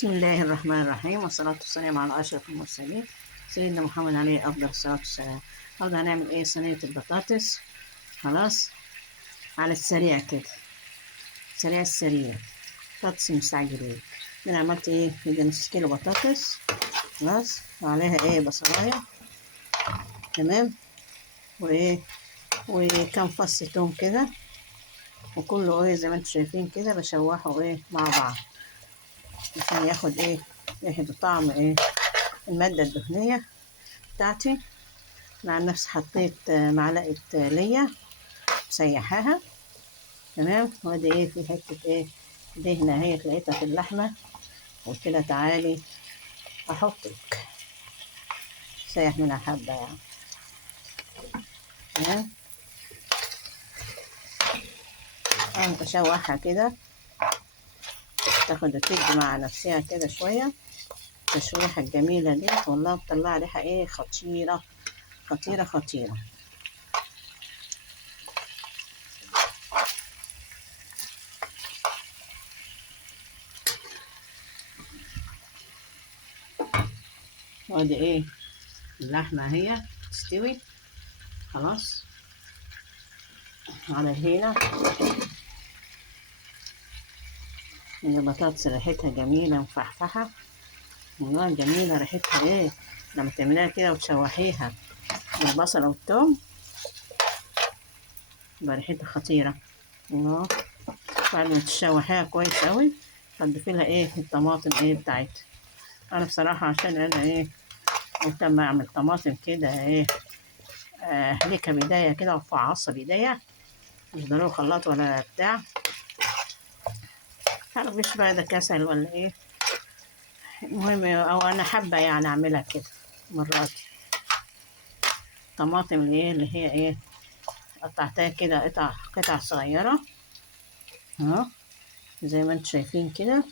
بسم الله الرحمن الرحيم، والصلاة والسلام على أشرف المرسلين سيدنا محمد عليه أفضل الصلاة والسلام. النهارده هنعمل صينية البطاطس. خلاص، على السريع كده، سريع السريع، بطاطس مستعجلين. أنا عملت يجي نص كيلو بطاطس. خلاص، وعليها بصلاية. تمام. وكم فص توم كده، وكله زي ما انتم شايفين كده بشوحه مع بعض عشان ياخد ريحة طعم المادة الدهنية بتاعتي. مع نفسي حطيت معلقة ليا مسيحاها. تمام. وادي في حتة دهنة هي لقيتها في اللحمة، قلت لها تعالي احطك سيح منها حبة يعني. تمام. انا بشوحها كده، تاخد وتدي مع نفسها كده شوية. التشويحة الجميلة دي والله بتطلع ريحة خطيرة خطيرة خطيرة. وادي اللحمة هي تستوي خلاص على هنا. البطاطس ريحتها جميلة مفحفحة والله، جميلة ريحتها لما تعمليها كده وتشوحيها بالبصل والثوم يبقى ريحتها خطيرة. بعد ما تشوحيها كويس اوي تضيفي لها الطماطم بتاعتها. انا بصراحة عشان انا مهتمة اعمل طماطم كده اهلكها بداية كده وافعصها بداية، مش ضروري خلاط ولا بتاع. متعرفيش بقى ده كسل ولا المهم، او انا حابة يعني اعملها كده مرات. طماطم اللي هي قطعتها كده قطع صغيرة اهو زي ما انتم شايفين كده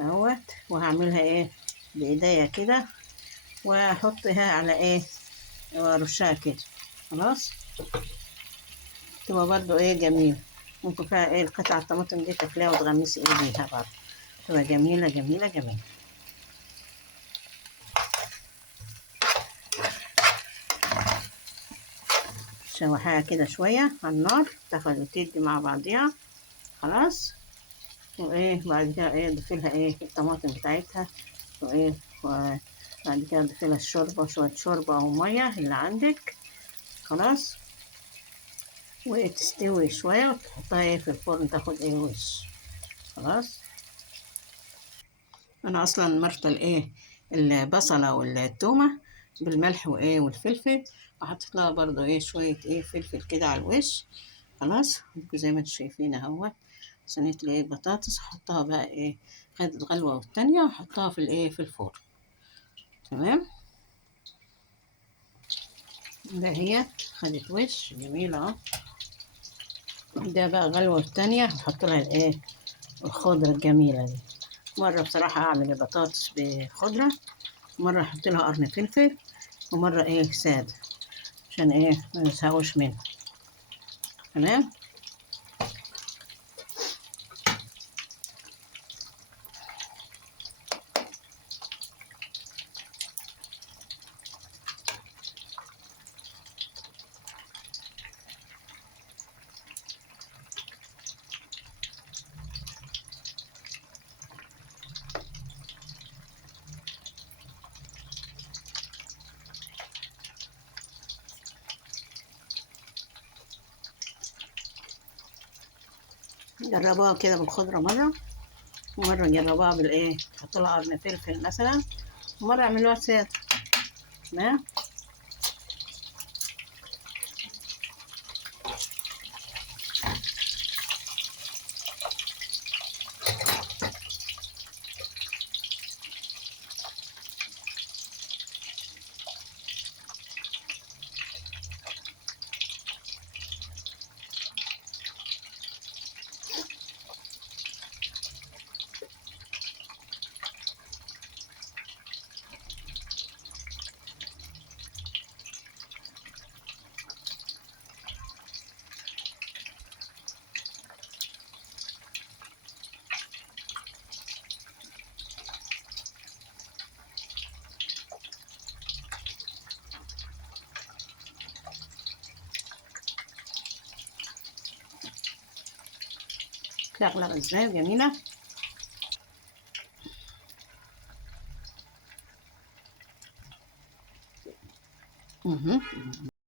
اهوت. وهعملها بايديا كده واحطها على وارشها كده. خلاص، تبقى برضو جميل. ممكن فيها القطع الطماطم دي تاكليها وتغمسي بيها برضو، تبقى جميلة جميلة جميلة. شوحها كده شوية على النار تاخد وتدي مع بعضيها. خلاص. بعد كده ضيفي لها الطماطم بتاعتها وبعد كده ضيفي لها الشوربة، شوية شوربة أو مية اللي عندك. خلاص. وتستوي شوية وتحطها في الفرن تاخد وش. خلاص. أنا أصلا مرتة البصلة والتومة بالملح والفلفل، وحطيت لها برضو شوية فلفل كده على الوش. خلاص، زي ما انتم شايفين اهو صينية بطاطس. احطها بقى خدت غلوة والتانية احطها في الفرن. تمام. ده هي خدت وش جميلة اهو. ده بقى غلوة والتانية احط لها الخضرة الجميلة دي. مرة بصراحة اعمل البطاطس بخضرة، مرة احط لها قرن فلفل، ومرة سادة عشان ما نزهقوش منها. تمام. جربوها كده بالخضرة مرة، ومرة جربوها حط لها قرن فلفل مثلا، ومرة اعملوها سادة. تمام. تغلق ازاي جميلة.